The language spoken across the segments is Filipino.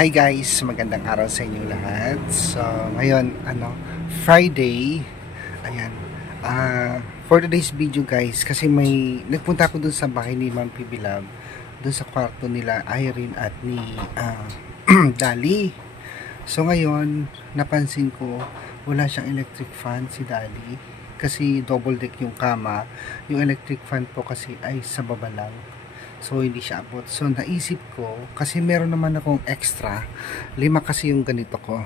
Hi guys, magandang araw sa inyo lahat. So, ngayon, Friday. Ayan. For today's video guys, kasi nagpunta ako dun sa bahay ni Ma'am Pibilab, dun sa kwarto nila Irene at ni Dali. So ngayon, napansin ko, wala siyang electric fan si Dali. Kasi double deck yung kama. Yung electric fan po kasi ay sa baba lang. So hindi siya abot. So naisip ko, kasi meron naman akong extra. 5 kasi yung ganito ko.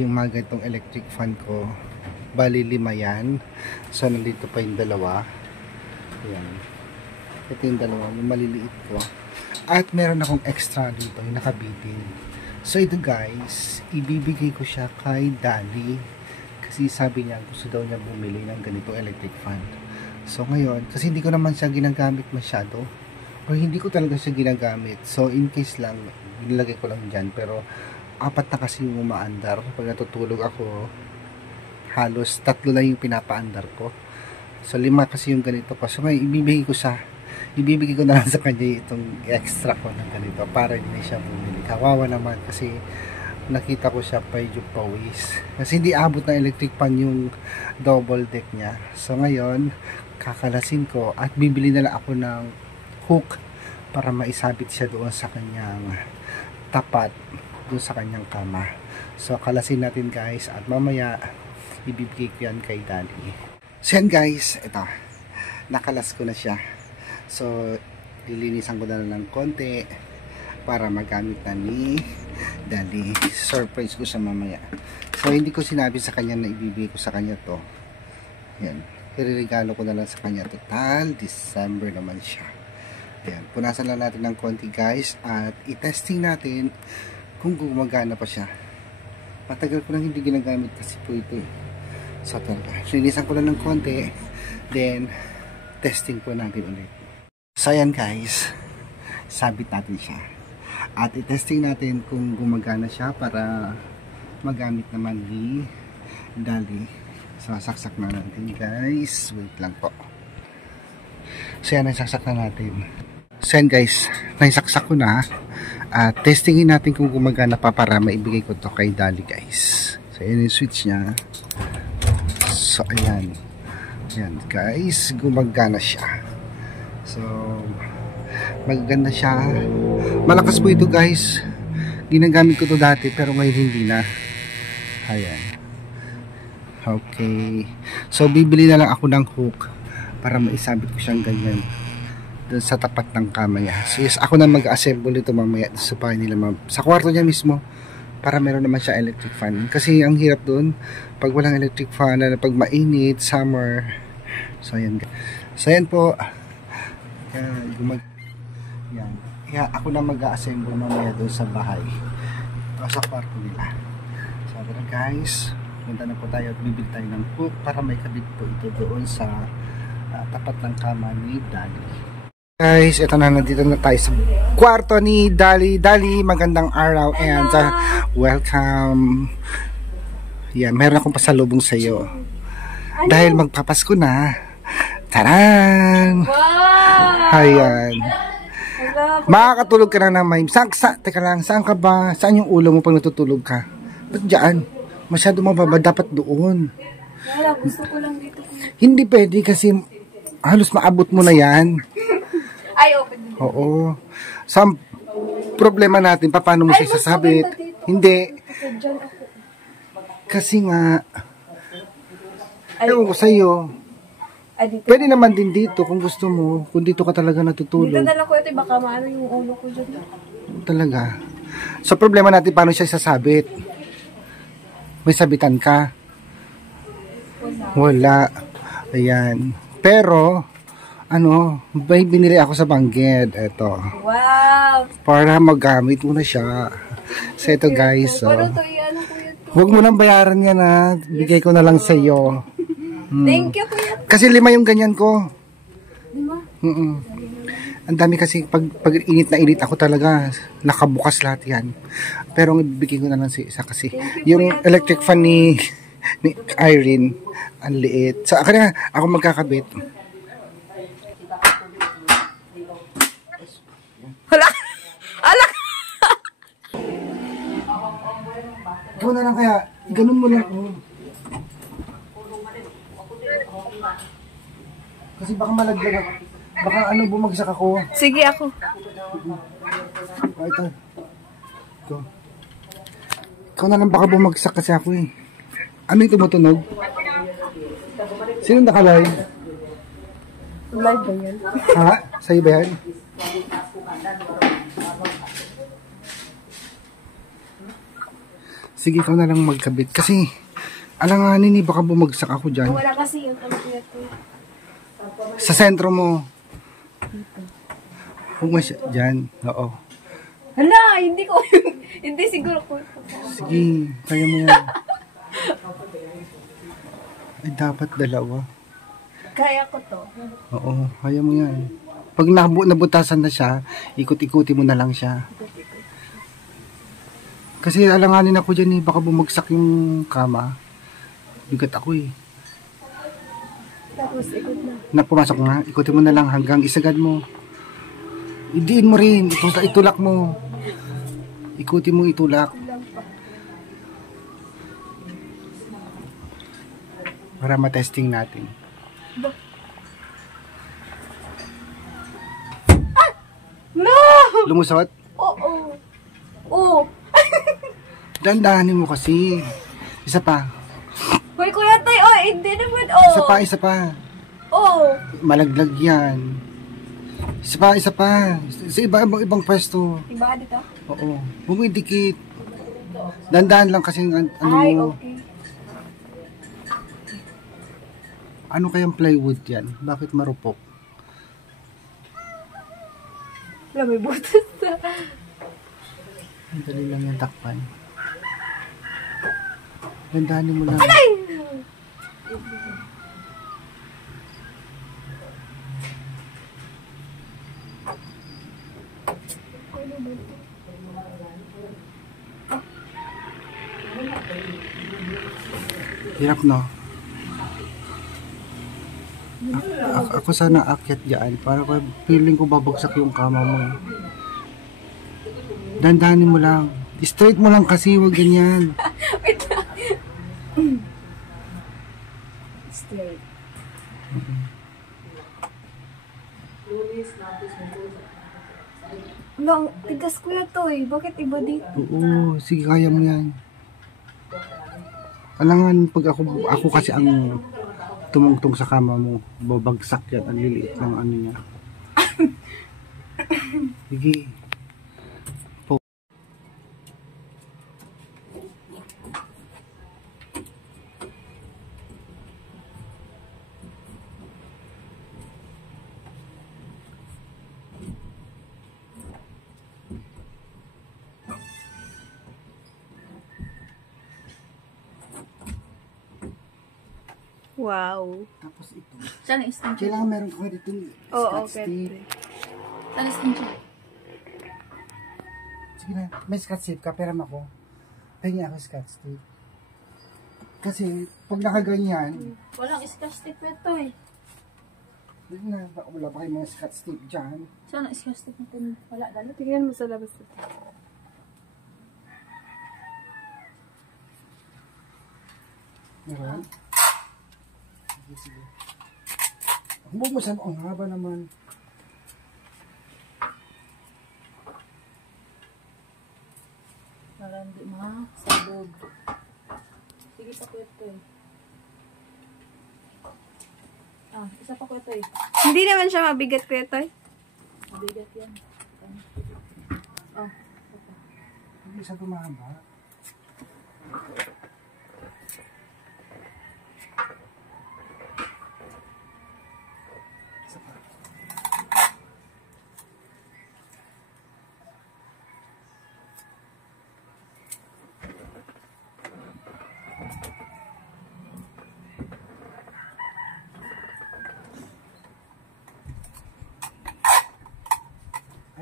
Yung mga ganitong electric fan ko. Bali 5 yan. So nandito pa yung dalawa. Ayan. Ito yung dalawa, yung maliliit ko. At meron akong extra dito, yung nakabitin. So ito guys, ibibigay ko siya kay Dali. Kasi sabi niya, gusto daw niya bumili ng ganitong electric fan. So ngayon, kasi hindi ko naman siya ginagamit masyado. O hindi ko talaga siya ginagamit. So in case lang, nilagay ko lang dyan. Pero 4 na kasi yung umaandar. Pag natutulog ako, halos 3 lang yung pinapaandar ko. So 5 kasi yung ganito ko. So ngayon, ibibigay ko na lang sa kanya itong extra ko ng ganito. Para hindi na siya bumili. Kawawa naman kasi nakita ko siya medyo pawis. Kasi hindi abot na electric fan yung double deck niya. So ngayon, kakalasin ko at bibili na lang ako ng hook para maisabit siya doon sa kanyang tapat, doon sa kanyang kama. So kalasin natin guys at mamaya ibibigay ko yan kay Dali. So yan guys, ito nakalas ko na siya. So lilinisan ko na lang ng konti para magamit na ni Dali. Surprise ko sa mamaya. So hindi ko sinabi sa kanya na ibibigay ko sa kanya to. Yan, iririgalo ko na lang sa kanya. Total December naman siya. Ayan, punasan lang natin ng konti guys at i-testing natin kung gumagana pa siya. Matagal ko lang hindi ginagamit kasi po ito eh. So talaga, linisan ko lang ng konti, then testing po natin ulit. So ayan guys, sabit natin siya at i-testing natin kung gumagana siya para magamit naman ni Dali. So saksak na natin guys, wait lang po. So yan, naisaksak na natin. So yan guys, naisaksak ko na. Testingin natin kung gumagana pa para maibigay ko to kay Dali guys. So yan yung switch nya. So ayan. Ayan guys, gumagana siya. So magaganda siya. Malakas po ito guys. Ginagamit ko to dati pero ngayon hindi na. Ayan. Okay. So bibili na lang ako ng hook para maisabit ko siyang ganyan doon sa tapat ng kama niya. So yes, ako na mag-assemble ito mamaya sa bahay nila, sa kwarto niya mismo, para meron naman siya electric fan. Kasi ang hirap doon pag walang electric fan, na pag mainit, summer. So ayan. So ayan po. Yan, yan. Kaya ako na mag-assemble mamaya doon sa bahay o sa kwarto nila. So tara guys, punta na po tayo at bibili tayo ng hook para may kabit po ito doon sa tapat ng kama ni Dali. Guys, ito na, nandito na tayo sa kwarto ni Dali. Dali, magandang araw and welcome. Yan, meron akong pasalubong sa iyo. Dahil magpapasko na. Taran! Wow! Ayan. Makakatulog ka na naman. Teka lang, saan ka ba? Saan yung ulo mo pag natutulog ka? Ba't dyan? Masyado mababa, dapat doon. Wala, gusto ko lang dito. Hindi pwede kasi halos maabot mo na yan. Ay, open din. Oo. Sa problema natin, paano mo siya sasabit? Hindi. Kasi nga, ewan ko sa'yo. Pwede naman din dito kung gusto mo. Kung dito ka talaga natutulog. Dito na lang ko ito, baka maano yung ulo ko dyan. Talaga. So problema natin, paano siya sasabit? May sabitan ka? Wala. Ayan. Pero, may binili ako sa Bangged. Ito. Wow! Para magamit mo na siya. So ito guys. So, huwag mo nang bayaran yan ha. Bigay ko na lang sa iyo. Thank you kuya. Kasi 5 yung ganyan ko. 5? Ang dami kasi pag init na init ako talaga. Nakabukas lahat yan. Pero bigay ko na lang sa isa kasi. Yung electric fan ni Irene, ang liit. So ako magkakabit. Hala! Alak! Ikaw na lang kaya, ganun mo lang. Kasi baka malaglag ako. Baka ano bumagsak ako. Sige ako. Ito. Ito. Ikaw na lang baka bumagsak kasi ako eh. Ano yung tumutunog? Sino nakalive? Live ba yan? Ha? Sa'yo ba yan? Sige, ikaw na lang magkabit. Kasi, alanganin eh, baka bumagsak ako dyan. Wala kasi yung kuya ko. Sa sentro mo. Pumasya, dyan. Oo. Hala, hindi ko, hindi siguro ko. Sige, kaya mo yan. Ay, dapat dalawa. Kaya ko to. Oo, kaya mo yan. Pag nabutasan na siya, ikot-ikuti mo na lang siya. Kasi alanganin ako dyan eh, baka bumagsak yung kama. Bigat ako eh. Tapos ikot na. Pumasok nga, ikutin mo na lang hanggang isagad mo. Idiin mo rin, itulak mo. Ikutin mo, itulak. Para matesting natin. No! Lumusot? Oo. Oo. Dandahanin mo kasi. Isa pa. Hoy, kuya tay, oh, hindi naman, oh. Isa pa. Oh. Malaglag yan. Isa pa. Sa ibang pwesto. Iba dito? Oo. Bumidikit. Dandahan lang kasi ano Ay, mo. okay. Ano kayang plywood yan? Bakit marupok? Wala, may butas na. Ang dali lang yung takpan. Dandahanin mo lang. Ay! Hirap no? Ako sana akyat dyan para feeling ko babagsak yung kama mo. Dandahanin mo lang. Straight mo lang kasi, wag ganyan. Wait lang. Straight. No, tigas kuya to eh. Bakit iba dito? Oo, sige, kaya mo yan. Alangan, pag ako kasi ang tumungtong sa kama mo, babagsak yan. Ang liliit ng ano niya. Sige. Wow. Tapos ito. Saan extension? Kailangan meron ka dito Oo, scotch okay. tape. Saan extension? Sige na, may scotch tape ka, peram ako. Pahingi ako scotch tape. Kasi, pag nakaganyan, Walang scotch tape ito eh. hindi na, baka wala pa kayong mga scotch tape dyan. Saan ang scotch tape natin? Wala dalo. Tingnan mo sa labas ito. Meron? Sige. Huwag mo saan, ang haba naman. Marandi mga sabog. Sige pa ko ito eh. Ah, isa pa ko ito eh. Hindi naman siya mabigat kuya to eh. Mabigat yan. Oh, Hindi sa tumahaba.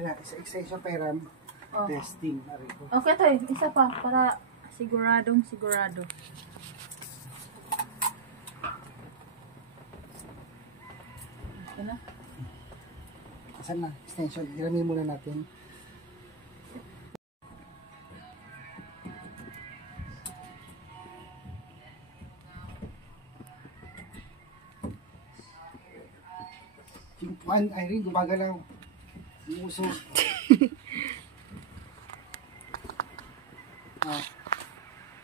Ayan, isa extension peram. Oh. Testing. Ariko. Okay ito eh. Isa pa para siguradong sigurado. Okay na? Saan na? Extension. Hiramin muna natin. upuan, Irene, gumagalaw. Umuso.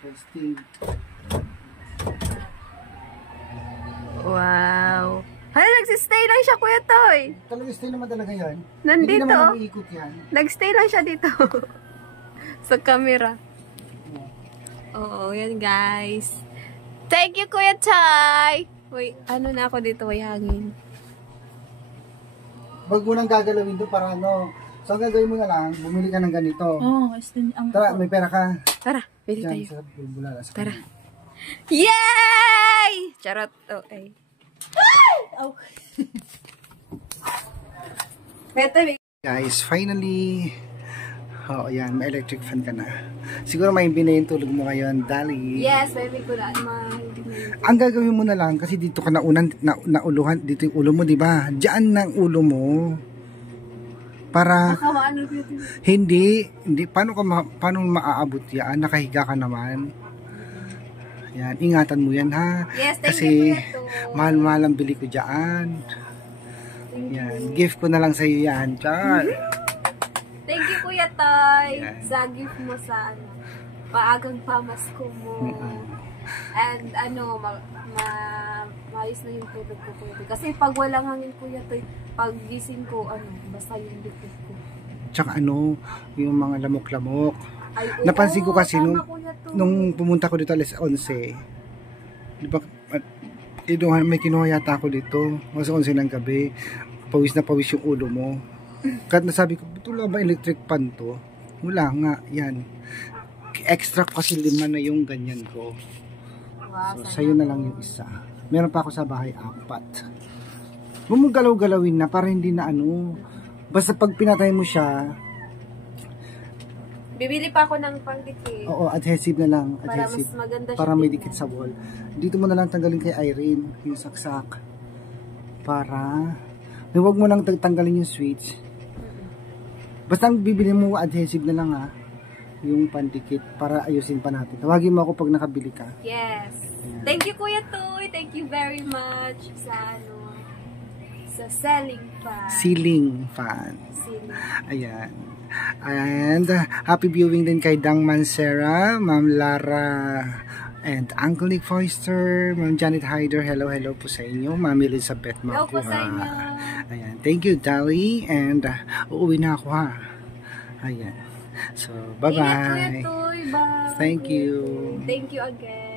Testing. Wow. Hala, nagsistay lang siya, Kuya Toy. Talaga stay naman talaga yan. Nandito. Hindi naman umiikot yan. Nagstay lang siya dito. Sa camera. Oo, yan guys. Thank you, Kuya Toy. Uy, ano na ako dito, may hangin. Wag mo nang gagalawin doon para ano. So, ang gagawin mo na lang, bumili ka ng ganito. Ang Tara, may pera ka. Tara, pili Diyan, tayo. sa bulbula. Tara. Yay! Charot. Oh, ay. Guys, finally, yan, may electric fan ka na. Siguro may binay yung tulog mo ngayon, Dali. Yes, baby ko na. Ang gagawin mo na lang, kasi dito ka nauluhan, dito yung ulo mo, di ba? Diyan ng ulo mo. Para, hindi, paano maaabot yan? Nakahiga ka naman. Yan, ingatan mo yan ha. Yes, thank kasi, you, Kuya Toy. mahal-mahal ang bili ko dyan. Yan, gift ko na lang sa iyo yan, Char. Thank you, Kuya Toy. Yan. Sa gift mo sa paagang pamasko mo. And maayos na yung tulog ko, Kuya Toy. Kasi pag walang hangin, Kuya Toy, pag gising ko, basta yung dikit ko. Tsaka yung mga lamok-lamok. Ay, Napansin ko kasi tama, Kuya Toy. nung pumunta ko dito alas 11, di ba, may kinuha yata ako dito, mas 11 ng gabi, pawis na pawis yung ulo mo. Kahit nasabi ko, ito lang ba electric pan to? Wala nga, yan. Extra kasi 5 na yung ganyan ko. Wow, So, sa'yo na lang yung isa. Meron pa ako sa bahay, 4. Huwag mong galaw-galawin na para hindi na basta pag pinatay mo siya, bibili pa ako ng pangdikit. oo, adhesive na lang. Para Adhesive. mas maganda siya Para may tingnan. dikit sa wall. Dito mo na lang tanggalin kay Irene, yung saksak. Para, huwag mo lang tanggalin yung switch. Basta ang bibili mo, adhesive na lang yung pandikit para ayusin pa natin. Tawagin mo ako pag nakabili ka. Yes. Ayan. Thank you, Kuya Toy. Thank you very much sa sa selling fan. Ceiling fan. Ceiling. Ayan. And happy viewing din kay Dang Mansera, Ma'am Lara, and Uncle Nick Foister, Ma'am Janet Hyder. Hello po sa inyo. Ma'am Elizabeth Hello po sa Makuha. inyo. Ayan. Thank you, Dali. And uuwi na ako ha. Ayan. So, Ingat, Kuya bye-bye. Toy. Bye. Thank Kuya you. Toy. Thank you again.